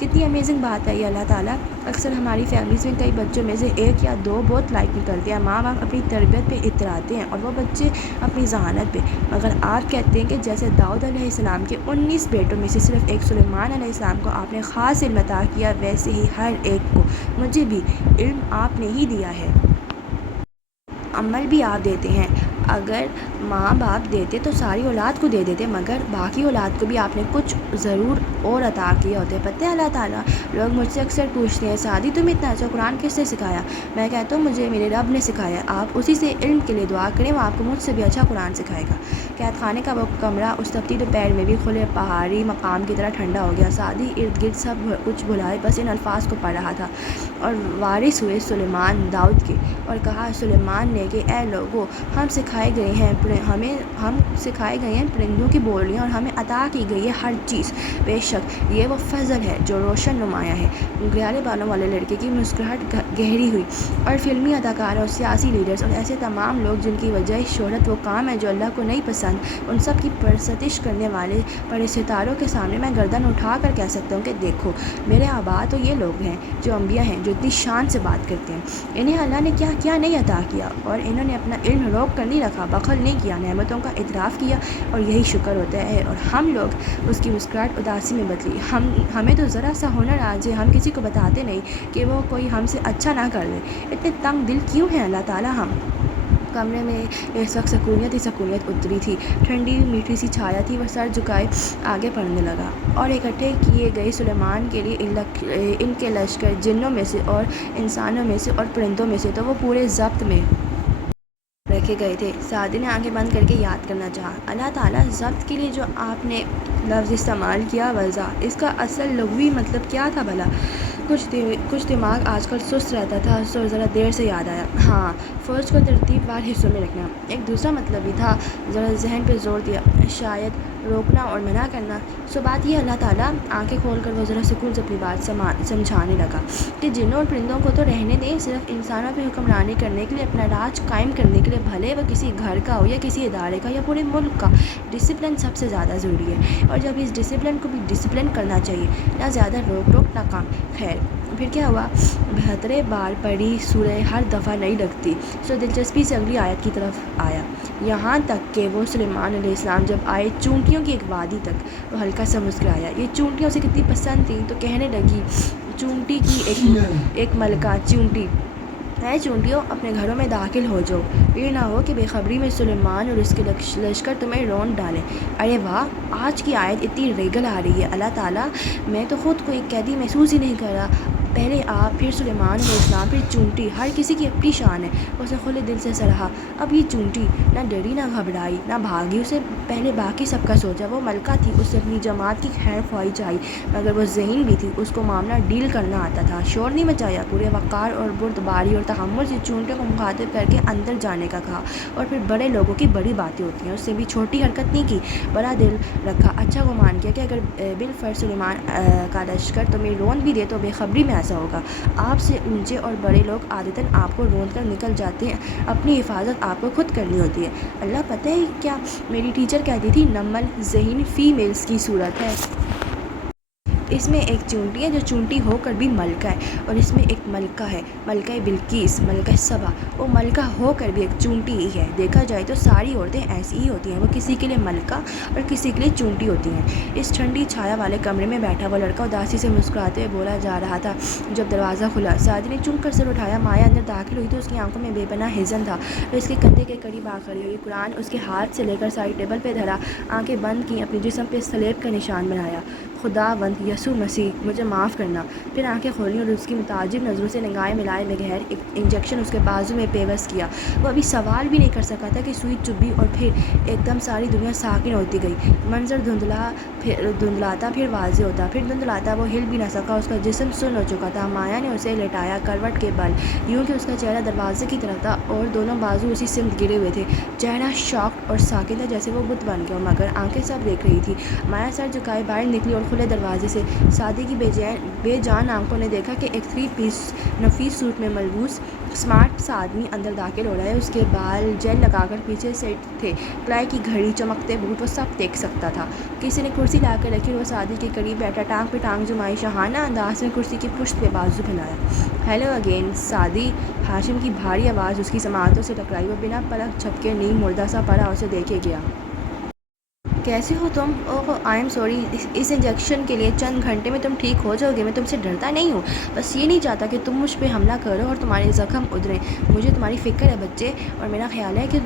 کتنی امیزنگ بات ہے یہ اللہ تعالیٰ۔ اکثر ہماری فیملیز میں کئی بچوں میں سے 1 یا 2 بہت لائق نکلتے ہیں، ماں باپ اپنی تربیت پہ اتراتے ہیں اور وہ بچے اپنی ذہانت پہ، مگر آپ کہتے ہیں کہ جیسے داؤد علیہ السلام کے 19 بیٹوں میں سے صرف ایک سلیمان علیہ السلام کو آپ نے خاص علم عطا کیا، ویسے ہی ہر ایک کو مجھے بھی علم آپ نے ہی دیا ہے۔ عمل بھی آپ دیتے ہیں، اگر ماں باپ دیتے تو ساری اولاد کو دے دیتے، مگر باقی اولاد کو بھی آپ نے کچھ ضرور اور عطا کیے ہوتے۔ پتہ ہے اللہ تعالیٰ، لوگ مجھ سے اکثر پوچھتے ہیں سعدی تمہیں اتنا اچھا قرآن کس نے سکھایا؟ میں کہتا ہوں مجھے میرے رب نے سکھایا۔ آپ اسی سے علم کے لیے دعا کریں، وہ آپ کو مجھ سے بھی اچھا قرآن سکھائے گا۔ قید خانے کا وہ کمرہ اس تپتی دوپہر میں بھی کھلے پہاڑی مقام کی طرح ٹھنڈا ہو گیا۔ سعدی ارد گرد سب کچھ بھلائے بس ان الفاظ کو پڑھ رہا تھا، اور وارث ہوئے سلیمان داؤد کے، اور کہا سلیمان نے کہ اے لوگو، ہم سکھائے گئے ہیں پرندوں کی بولیاں، اور ہمیں عطا کی گئی ہے ہر چیز۔ بے شک یہ وہ فضل ہے جو روشن نمایاں ہے۔ گھریالے بالوں والے لڑکے کی مسکراہٹ گہری ہوئی، اور فلمی اداکاروں اور سیاسی لیڈرز اور ایسے تمام لوگ جن کی وجہ شہرت وہ کام ہے جو اللہ کو نہیں پسند، ان سب کی پرستش کرنے والے بڑے ستاروں کے سامنے میں گردن اٹھا کر کہہ سکتا ہوں کہ دیکھو میرے آبا تو یہ لوگ ہیں جو انبیاء ہیں، جو اتنی شان سے بات کرتے ہیں۔ انہیں اللہ نے کیا کیا نہیں عطا کیا، اور انہوں نے اپنا علم روک کر نہیں رکھا، بخل نہیں کیا، نعمتوں کا اعتراف کیا، اور یہی شکر ہوتا ہے۔ اور ہم لوگ اس کی مسکراہٹ اداسی میں بدلی۔ ہمیں تو ذرا سا ہنر آج ہے، ہم کسی کو بتاتے نہیں کہ وہ کوئی ہم سے اچھا نہ کر لے۔ اتنے تنگ دل کیوں ہیں اللہ تعالیٰ ہم؟ کمرے میں اس وقت سکونیت ہی سکونیت اتری تھی، ٹھنڈی میٹھی سی چھایا تھی۔ وہ سر جھکائے آگے پڑھنے لگا، اور اکٹھے کیے گئے سلیمان کے لیے ان کے لشکر جنوں میں سے اور انسانوں میں سے اور پرندوں میں سے تو وہ پورے ضبط میں رکھے گئے تھے۔ سعدی نے آنکھیں بند کر کے یاد کرنا چاہا۔ اللہ تعالیٰ ضبط کے لیے جو آپ نے لفظ استعمال کیا وضع، اس کا اصل لغوی مطلب کیا تھا بھلا؟ کچھ دماغ آج کل سست رہتا تھا، سو ذرا دیر سے یاد آیا۔ ہاں، فوج کو ترتیب وار حصوں میں رکھنا۔ ایک دوسرا مطلب بھی تھا، ذرا ذہن پہ زور دیا، شاید روکنا اور منع کرنا۔ سو بات یہ اللہ تعالیٰ، آنکھیں کھول کر وہ ذرا سکون سے اپنی بات سمجھانے لگا کہ جنوں اور پرندوں کو تو رہنے دیں، صرف انسانوں پہ حکمرانی کرنے کے لیے، اپنا راج قائم کرنے کے لیے، بھلے وہ کسی گھر کا ہو یا کسی ادارے کا یا پورے ملک کا، ڈسپلن سب سے زیادہ ضروری ہے۔ اور جب اس ڈسپلن کو بھی ڈسپلن کرنا چاہیے، نہ زیادہ روک ٹوک نہ کام۔ خیر پھر کیا ہوا؟ 72 بار پڑھی سورہ ہر دفعہ نہیں لگتی، سو دلچسپی سے اگلی آیت کی طرف آیا، یہاں تک کہ وہ سلیمان علیہ السلام جب آئے چونٹیوں کی ایک وادی تک، وہ ہلکا سا مسکرایا۔ یہ چونٹیاں اسے کتنی پسند تھیں، تو کہنے لگی چونٹی کی ایک ملکہ، چونٹی اے چونٹیوں، اپنے گھروں میں داخل ہو جاؤ، یہ نہ ہو کہ بے خبری میں سلیمان اور اس کے لشکر تمہیں رونڈ ڈالیں۔ ارے واہ، آج کی آیت اتنی ریگل آ رہی ہے اللہ تعالیٰ، میں تو خود کو ایک قیدی محسوس ہی نہیں کر رہا۔ پہلے آپ، پھر سلیمان علیہ السلام، پھر چونٹی، ہر کسی کی اپنی شان ہے۔ اس نے کھلے دل سے سراہا۔ اب یہ چونٹی نہ ڈری نہ گھبرائی نہ بھاگی، اسے پہلے باقی سب کا سوچا۔ وہ ملکہ تھی، اس سے اپنی جماعت کی خیر خواہی چاہی، مگر وہ ذہین بھی تھی، اس کو معاملہ ڈیل کرنا آتا تھا۔ شور نہیں مچایا، پورے وقار اور بردباری اور تحمل سے چونٹیوں کو مخاطب کر کے اندر جانے کا کہا، اور پھر بڑے لوگوں کی بڑی باتیں ہوتی ہیں، اس سے بھی چھوٹی حرکت نہیں کی، بڑا دل رکھا، اچھا گمان کیا کہ اگر بالفرض سلیمان کا لشکر تمہیں روند بھی دے تو بے خبری میں ایسا ہوگا۔ آپ سے اونچے اور بڑے لوگ عادتاً آپ کو روند کر نکل جاتے ہیں، اپنی حفاظت آپ کو خود کرنی ہوتی ہے۔ اللہ پتہ ہے کیا میری ٹیچر کہتی تھی، نمل ذہین فیمیلز کی صورت ہے۔ اس میں ایک چونٹی ہے جو چونٹی ہو کر بھی ملکہ ہے، اور اس میں ایک ملکہ ہے، ملکہ بلقیس، ملکہ سبا، وہ ملکہ ہو کر بھی ایک چونٹی ہی ہے۔ دیکھا جائے تو ساری عورتیں ایسی ہی ہوتی ہیں، وہ کسی کے لیے ملکہ اور کسی کے لیے چونٹی ہوتی ہیں۔ اس ٹھنڈی چھایا والے کمرے میں بیٹھا وہ لڑکا اداسی سے مسکراتے ہوئے بولا جا رہا تھا جب دروازہ کھلا۔ سعدی نے چونک کر سر اٹھایا۔ مایا اندر داخل ہوئی تو اس کی آنکھوں میں بے پناہ حزن تھا۔ وہ اس کے کندھے کے قریب آ کھڑی ہوئی، قرآن اس کے ہاتھ سے لے کر ساری ٹیبل پہ دھرا، آنکھیں بند کیں، اپنے جسم پہ سلیب کا نشان بنایا۔ خداوند یسوع مسیح، مجھے معاف کرنا۔ پھر آنکھیں کھولیں اور اس کی متعجب نظروں سے نگاہیں ملائے بغیر ایک انجیکشن اس کے بازو میں پیوست کیا۔ وہ ابھی سوال بھی نہیں کر سکا تھا کہ سوئی چبھی اور پھر ایک دم ساری دنیا ساکن ہوتی گئی۔ منظر دھندلاتا پھر واضح ہوتا، پھر دھندلاتا، وہ ہل بھی نہ سکا، اس کا جسم سن ہو چکا تھا۔ مایا نے اسے لٹایا کروٹ کے بل، یوں کہ اس کا چہرہ دروازے کی طرف تھا اور دونوں بازو اسی سمت گرے ہوئے تھے۔ چہرہ شاکڈ اور ساکن تھا، جیسے وہ بت بن گیا ہو، مگر آنکھیں سب دیکھ رہی تھی۔ مایا سر جھکائے باہر نکلی اور کھلے دروازے سے سعدی کی بے جان آنکھوں نے دیکھا کہ ایک 3 پیس نفیس سوٹ میں ملبوس اسمارٹ سا آدمی اندر داخل ہو رہا ہے۔ اس کے بال جیل لگا کر پیچھے سیٹ تھے، کلائی کی گھڑی، چمکتے بوٹ، وہ سب دیکھ سکتا تھا۔ کسی نے کرسی لا کر رکھی اور وہ سعدی کے قریب بیٹھا، ٹانگ پہ ٹانگ جمائی، شاہانہ انداز میں کرسی کی پشت پہ بازو پھیلایا۔ ہیلو اگین سعدی، ہاشم کی بھاری آواز اس کی سماعتوں سے ٹکرائی۔ وہ بنا پلک جھپکے نیم مردہ سا پڑا اسے دیکھے گیا۔ کیسے ہو تم؟ اوہ آئی ایم سوری، اس انجیکشن کے لیے چند گھنٹے میں تم ٹھیک ہو جاؤ گے۔ میں تم سے ڈرتا نہیں ہوں، بس یہ نہیں چاہتا کہ تم مجھ پہ حملہ کرو اور تمہارے زخم ادھریں۔ مجھے تمہاری فکر ہے بچے، اور میرا خیال ہے کہ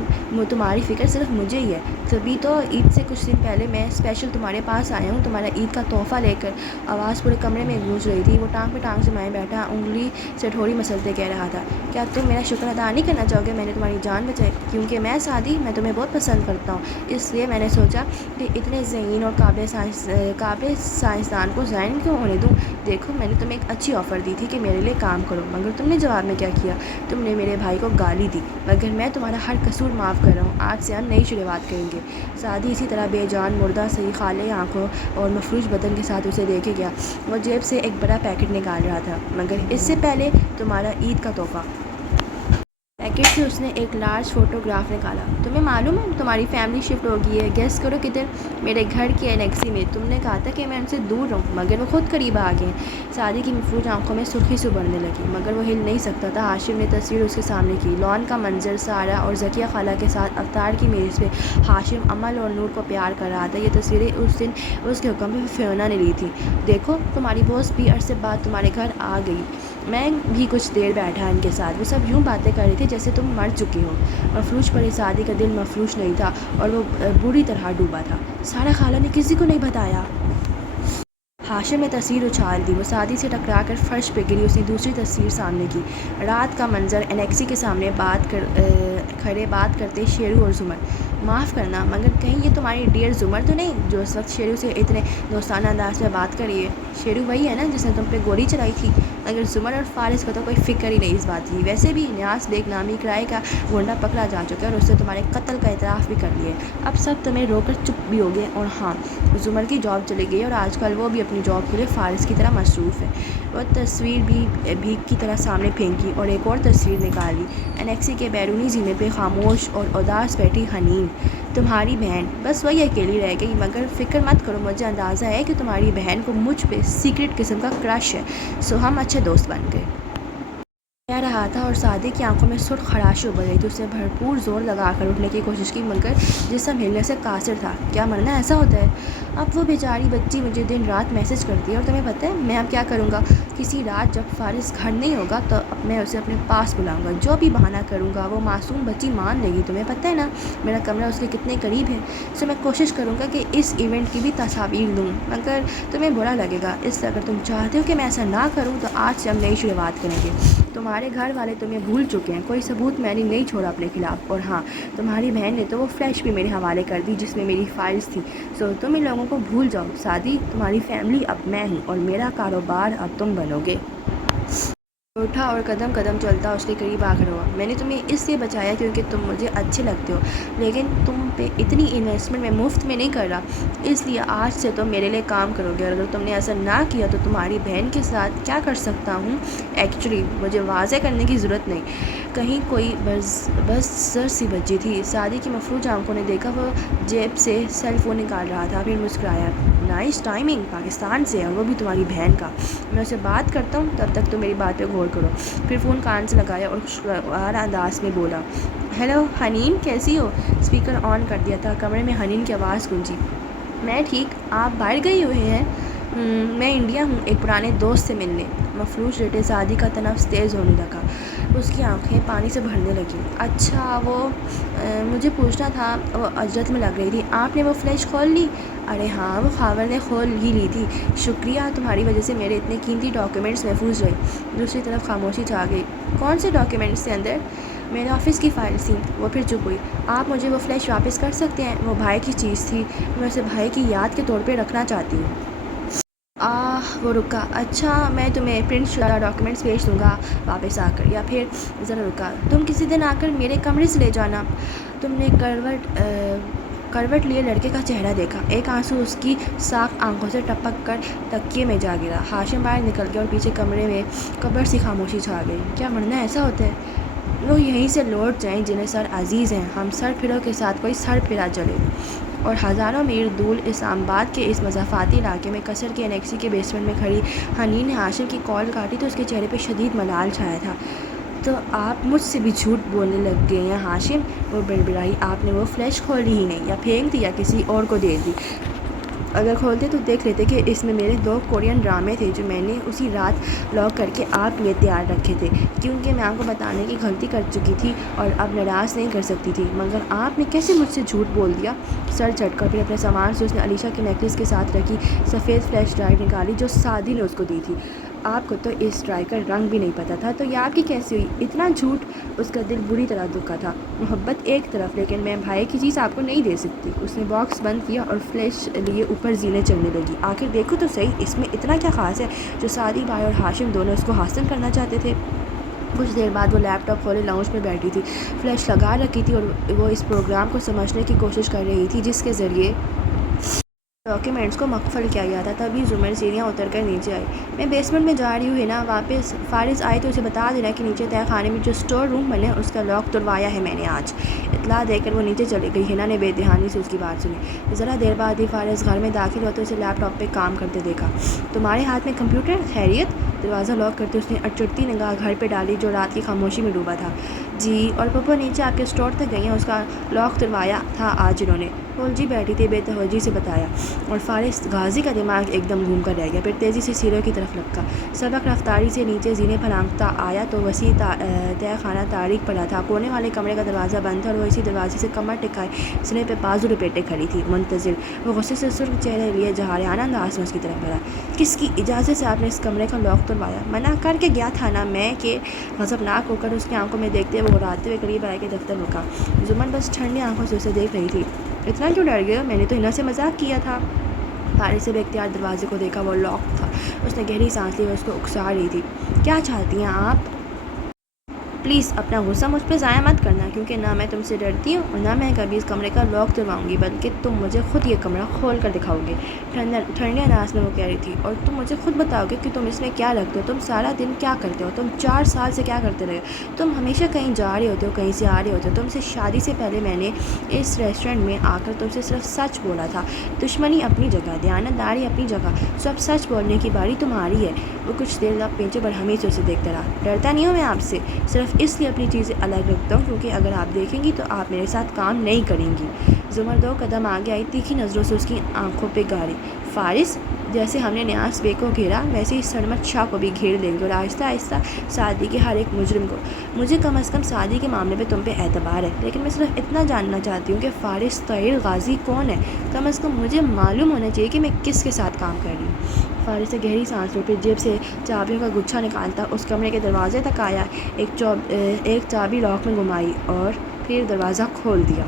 تمہاری فکر صرف مجھے ہی ہے۔ تبھی تو عید سے کچھ دن پہلے میں اسپیشل تمہارے پاس آیا ہوں، تمہارا عید کا تحفہ لے کر۔ آواز پورے کمرے میں گونج رہی تھی۔ وہ ٹانگ پہ ٹانگ جمائے بیٹھا، انگلی سے ٹھوڑی مسلتے کہہ رہا تھا، کیا تم میرا شکر ادا نہیں کرنا چاہو گے؟ میں نے تمہاری جان بچائی، کیونکہ میں سعدی، میں تمہیں بہت پسند کرتا ہوں، اس لیے میں نے سوچا کہ اتنے ذہین اور قابل سائنسدان کو ضائع کیوں ہونے دوں۔ دیکھو، میں نے تمہیں ایک اچھی آفر دی تھی کہ میرے لیے کام کرو، مگر تم نے جواب میں کیا کیا؟ تم نے میرے بھائی کو گالی دی، مگر میں تمہارا ہر قصور معاف کر رہا ہوں۔ آج سے ہم نئی شروعات کریں گے۔ سعدی اسی طرح بے جان مردہ سی خالے آنکھوں اور مفلوج بدن کے ساتھ اسے دیکھے گیا۔ وہ جیب سے ایک بڑا پیکٹ نکال رہا تھا۔ مگر اس سے پہلے تمہارا عید کا تحفہ۔ پیکٹ سے اس نے ایک لارج فوٹوگراف نکالا۔ تمہیں معلوم ہے تمہاری فیملی شفٹ ہو گئی ہے؟ گیس کرو کدھر؟ میرے گھر کی انیکسی میں۔ تم نے کہا تھا کہ میں ان سے دور رہوں، مگر وہ خود قریب آ گئے۔ سعدی کی مفلوج آنکھوں میں سرخی سے ابھرنے لگی، مگر وہ ہل نہیں سکتا تھا۔ ہاشم نے تصویر اس کے سامنے کی، لان کا منظر، سارہ اور ذکیہ خالہ کے ساتھ افطار کی میز پہ ہاشم عمل اور نور کو پیار کر رہا تھا۔ یہ تصویریں اس دن اس کے حکم پہ فیونا نے لی تھی۔ دیکھو، تمہاری بوس بھی عرصے بعد تمہارے گھر آ گئی۔ میں بھی کچھ دیر بیٹھا ان کے ساتھ، وہ سب یوں باتیں کر رہے تھے جیسے تم مر چکے ہو۔ مفلوج پڑی سعدی کا دل مفلوج نہیں تھا، اور وہ بری طرح ڈوبا تھا۔ سارہ خالہ نے کسی کو نہیں بتایا؟ ہاشم نے تصویر اچھال دی، وہ سعدی سے ٹکرا کر فرش پہ گری۔ اس نے دوسری تصویر سامنے کی، رات کا منظر، انیکسی کے سامنے کھڑے بات کرتے شیرو اور زمر۔ معاف کرنا، مگر کہیں یہ تمہاری ڈیئر زمر تو نہیں جو اس وقت شیرو سے اتنے دوستانہ انداز میں بات کر رہی ہے؟ شیرو وہی ہے نا جس نے تم پہ گولی چلائی تھی؟ مگر زمر اور فارس کو تو کوئی فکر ہی نہیں اس بات کی۔ ویسے بھی نیاز بیگ نامی کرائے کا گنڈا پکڑا جا چکا ہے اور اس نے تمہارے قتل کا اعتراف بھی کر لیا ہے۔ اب سب تمہیں رو کر چپ بھی ہو گئے۔ اور ہاں، زمر کی جاب چلی گئی اور آج کل وہ بھی اپنی جاب کے لیے فارس کی طرح مصروف ہے۔ وہ تصویر بھی بھیگ کی طرح سامنے پھینکی اور ایک اور تصویر نکالی، انیکسی کے بیرونی زینے پہ خاموش اور اداس بیٹھی حنین، تمہاری بہن۔ بس وہی اکیلی رہ گئی، مگر فکر مت کرو، مجھے اندازہ ہے کہ تمہاری بہن کو مجھ پہ سیکرٹ قسم کا کرش ہے، سو ہم اچھے دوست بن گئے۔ کہہ رہا تھا اور سعدی کی آنکھوں میں سرخ خراشی ابھر رہی تھی۔ اس نے بھرپور زور لگا کر اٹھنے کی کوشش کی، مگر جسم ہلنے سے قاصر تھا۔ کیا مرنا ایسا ہوتا ہے؟ اب وہ بیچاری بچی مجھے دن رات میسج کرتی ہے، اور تمہیں پتہ ہے میں اب کیا کروں گا؟ کسی رات جب فارس گھر نہیں ہوگا تو میں اسے اپنے پاس بلاؤں گا، جو بھی بہانہ کروں گا وہ معصوم بچی مان لے گی۔ تمہیں پتہ ہے نا میرا کمرہ اس کے کتنے قریب ہے، سو میں کوشش کروں گا کہ اس ایونٹ کی بھی تصاویر لوں، مگر تمہیں برا لگے گا، اس لیے اگر تم چاہتے ہو کہ میں ایسا نہ کروں تو آج سے ہم نئی شروعات کریں گے۔ تمہارے گھر والے تمہیں بھول چکے ہیں، کوئی ثبوت میں نے نہیں چھوڑا اپنے خلاف، اور ہاں، تمہاری بہن نے تو وہ فلیش بھی میرے حوالے کر دی جس میں میری فائلز تھی، سو تم ان لوگوں کو بھول جاؤ۔ سعدی، تمہاری فیملی اب میں ہوں اور میرا کاروبار اب تم بنو گے۔ اٹھا اور قدم قدم چلتا اس کے قریب آ کر ہوا۔ میں نے تمہیں اس لیے بچایا کیونکہ تم مجھے اچھے لگتے ہو، لیکن تم پہ اتنی انویسٹمنٹ میں مفت میں نہیں کر رہا، اس لیے آج سے تم میرے لیے کام کرو گے، اور اگر تم نے ایسا نہ کیا تو تمہاری بہن کے ساتھ کیا کر سکتا ہوں ایکچولی مجھے واضح کرنے کی ضرورت نہیں۔ کہیں کوئی بس سر سی بجی تھی۔ سعدی کی مفلوج آنکھوں نے دیکھا وہ جیب سے سیل فون نکال رہا تھا، پھر مسکرایا۔ نائس ٹائمنگ، پاکستان سے، اور وہ بھی تمہاری بہن کا۔ میں اسے بات کرتا ہوں، تب تک تم میری بات پہ غور کرو۔ پھر فون کان سے لگایا اور خوشگوار انداز میں بولا، ہیلو حنین، کیسی ہو؟ اسپیکر آن کر دیا تھا، کمرے میں حنین کی آواز گونجی۔ میں ٹھیک، آپ باہر گئے ہوئے ہیں؟ میں انڈیا ہوں، ایک پرانے دوست سے ملنے۔ مفلوج لیٹے سعدی کا تنفس تیز ہونے لگا، اس کی آنکھیں پانی سے بھرنے لگیں۔ اچھا، وہ مجھے پوچھنا تھا، وہ اجرت میں لگ رہی تھی، آپ نے وہ فلیش کھول لی؟ ارے ہاں، وہ خاور نے کھول ہی لی تھی، شکریہ، تمہاری وجہ سے میرے اتنے قیمتی ڈاکیومنٹس محفوظ رہے۔ دوسری طرف خاموشی چھا گئی۔ کون سے ڈاکیومنٹس تھے اندر؟ میرے آفس کی فائلز تھیں۔ وہ پھر چپ ہوئی۔ آپ مجھے وہ فلیش واپس کر سکتے ہیں؟ وہ بھائی کی چیز تھی، میں اسے بھائی کی یاد کے طور پہ رکھنا چاہتی ہوں۔ وہ رکا۔ اچھا، میں تمہیں پرنٹ شدہ ڈاکیومنٹس بھیج دوں گا واپس آ کر، یا پھر ذرا رکا، تم کسی دن آ کر میرے کمرے سے لے جانا۔ تم نے کروٹ لیے لڑکے کا چہرہ دیکھا، ایک آنسو اس کی صاف آنکھوں سے ٹپک کر تکیے میں جا گرا۔ ہاشم باہر نکل گیا اور پیچھے کمرے میں قبر سی خاموشی چھا گئی۔ کیا مرنا ایسا ہوتا ہے؟ وہ یہیں سے لوٹ جائیں جنہیں سر عزیز ہیں، ہم سر پھروں کے ساتھ کوئی سر پھرا چلے۔ اور ہزاروں میل دور اسلام آباد کے اس مضافاتی علاقے میں قصر کے انیکسی کے بیسمنٹ میں کھڑی حنین نے ہاشم کی کال کاٹی تو اس کے چہرے پہ شدید ملال چھایا تھا۔ تو آپ مجھ سے بھی جھوٹ بولنے لگ گئے ہیں ہاشم، وہ بڑبڑائی۔ آپ نے وہ فلیش کھولی ہی نہیں، یا پھینک دی یا کسی اور کو دے دی۔ اگر کھولتے تو دیکھ لیتے کہ اس میں میرے 2 کورین ڈرامے تھے جو میں نے اسی رات لاک کر کے آپ لیے تیار رکھے تھے، کیونکہ میں آپ کو بتانے کی غلطی کر چکی تھی اور اب ناراض نہیں کر سکتی تھی۔ مگر آپ نے کیسے مجھ سے جھوٹ بول دیا؟ سر جھٹکا، پھر اپنے سامان سے اس نے علیشہ کے نیکلس کے ساتھ رکھی سفید فلیش ڈرائیو نکالی جو سعدی نے اس کو دی تھی۔ آپ کو تو اس ڈرائیو کا رنگ بھی نہیں پتہ تھا، تو یہ آپ کی کیسی ہوئی؟ اتنا جھوٹ! اس کا دل بری طرح دکھا تھا۔ محبت ایک طرف، لیکن میں بھائی کی چیز آپ کو نہیں دے سکتی۔ اس نے باکس بند کیا اور فلیش لیے اوپر زینے چڑھنے لگی۔ آخر دیکھو تو صحیح، اس میں اتنا کیا خاص ہے جو سعدی بھائی اور ہاشم دونوں اس کو حاصل کرنا چاہتے تھے؟ کچھ دیر بعد وہ لیپ ٹاپ کھولے لاؤنج میں بیٹھی تھی، فلیش لگا رکھی تھی اور وہ اس پروگرام کو سمجھنے کی کوشش کر رہی تھی جس کے ذریعے ڈاکیومنٹس کو مقفل کیا گیا تھا۔ تبھی زمر سیڑھیاں اتر کر نیچے آئی۔ میں بیسمنٹ میں جا رہی ہوں ہینا، واپس فارض آئے تو اسے بتا دینا کہ نیچے تہہ خانے میں جو اسٹور روم بنے اس کا لاک تڑوایا ہے میں نے آج۔ اطلاع دے کر وہ نیچے چلی گئی۔ ہینا نے بے دھیانی سے اس کی بات سنی۔ ذرا دیر بعد ہی فارض گھر میں داخل ہوتے اسے لیپ ٹاپ پہ کام کرتے دیکھا۔ تمہارے ہاتھ میں کمپیوٹر؟ خیریت؟ دروازہ لاک کرتے اس نے اچڑتی نگاہ گھر پہ ڈالی جو رات کی خاموشی میں ڈوبا تھا۔ جی، اور پپو نیچے آپ کے اسٹور تک گئی ہیں، اس کا لاک تڑوایا تھا آج انہوں نے؟ جی بیٹھی تھی، بے توجہی سے بتایا، اور فارغ غازی کا دماغ ایک دم گھوم کر رہ گیا۔ پھر تیزی سے سیڑھیوں کی طرف لپکا، سبق رفتاری سے نیچے زینے پھلانگتا آیا تو وسیع تہہ خانہ تاریک پڑا تھا۔ کونے والے کمرے کا دروازہ بند تھا اور وہ اسی دروازے سے کمر ٹکائے سینے پہ بازو لپیٹے کھڑی تھی، منتظر۔ وہ غصے سے سرخ چہرے لیے جہاریانہ انداز میں اس کی طرف بڑھا۔ کس کی اجازت سے آپ نے اس کمرے کا لاک توڑوایا؟ منع کر کے گیا تھا نا میں، کہ غضبناک ہو کر اس کی آنکھوں میں دیکھتے وہ راتے ہوئے قریب آئے کہ دفتر رکا۔ زمن بس ٹھنڈی آنکھوں سے اسے دیکھ رہی تھی۔ اتنا کیوں ڈر گئے؟ میں نے تو ہنا سے مذاق کیا تھا۔ فارغ سے بے اختیار دروازے کو دیکھا، وہ لاک تھا۔ اس نے گہری سانس لی، وہ اس کو اکسا رہی تھی۔ کیا چاہتی ہیں آپ؟ پلیز اپنا غصہ مجھ پہ ضائع مت کرنا، کیونکہ نہ میں تم سے ڈرتی ہوں اور نہ میں کبھی اس کمرے کا لاک توڑواؤں گی، بلکہ تم مجھے خود یہ کمرہ کھول کر دکھاؤ گے۔ ٹھنڈے انداز میں وہ کہہ رہی تھی، اور تم مجھے خود بتاؤ گے کہ تم اس میں کیا رکھتے ہو، تم سارا دن کیا کرتے ہو، تم 4 سال سے کیا کرتے رہے ہو، تم ہمیشہ کہیں جا رہے ہوتے ہو، کہیں سے آ رہے ہوتے ہو۔ تم سے شادی سے پہلے میں نے اس ریسٹورنٹ میں آ کر تم سے صرف سچ بولا تھا۔ دشمنی اپنی جگہ، دیانتداری اپنی جگہ، سب سچ بولنے کی باری تمہاری ہے۔ وہ کچھ دیر تک پیچھے برہمی سے اسے دیکھتا رہا۔ ڈرتا نہیں ہوں میں آپ سے، صرف اس لیے اپنی چیزیں الگ رکھتا ہوں کیونکہ اگر آپ دیکھیں گی تو آپ میرے ساتھ کام نہیں کریں گی۔ زمر 2 قدم آگے آئی، تیکھی نظروں سے اس کی آنکھوں پہ گاڑی۔ فارغ، جیسے ہم نے نیاز بے کو گھیرا ویسے ہی سرمد شاہ کو بھی گھیر لیں گے، اور آہستہ آہستہ سعدی کے ہر ایک مجرم کو۔ مجھے کم از کم سعدی کے معاملے پہ تم پہ اعتبار ہے، لیکن میں صرف اتنا جاننا چاہتی ہوں کہ فارغ طاہر غازی کون ہے؟ کم از کم مجھے معلوم ہونا چاہیے کہ میں کس کے ساتھ کام کر رہی ہوں۔ فارغ سے گہری سانس لی، پھر جیب سے چابیوں کا گچھا نکالتا اس کمرے کے دروازے تک آیا، ایک چابی لاک میں گھمائی اور پھر دروازہ کھول دیا۔